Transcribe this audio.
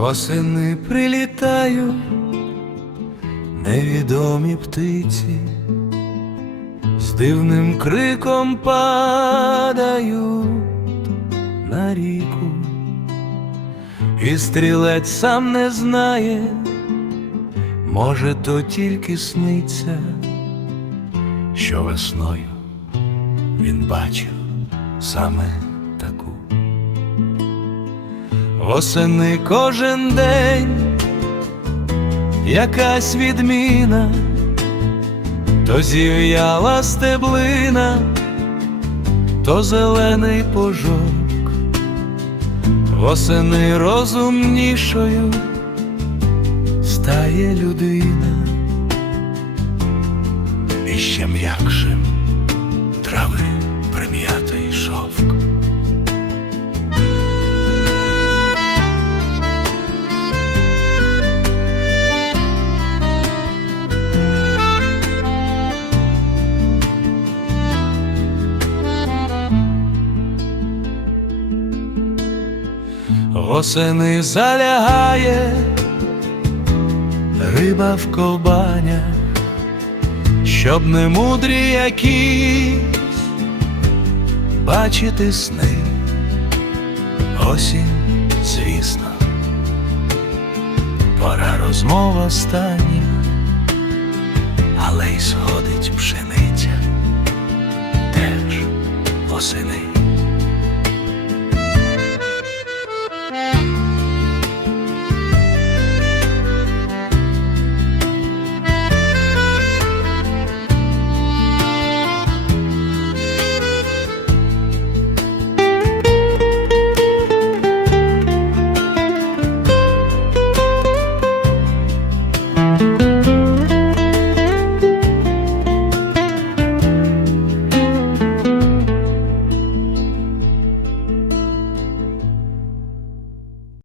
Восени прилітають невідомі птиці, з дивним криком падають на ріку, і стрілець сам не знає, може, то тільки сниться, що весною він бачив саме таку. Восени кожен день якась відміна, то зів'яла стеблина, то зелений пожок, восени розумнішою стає людина, і ще м'якшим трави Восени залягає риба в ковбанях, щоб не мудрі якісь бачити сни. Осінь, звісно, пора розмов останніх, але й сходить пшениця, теж восени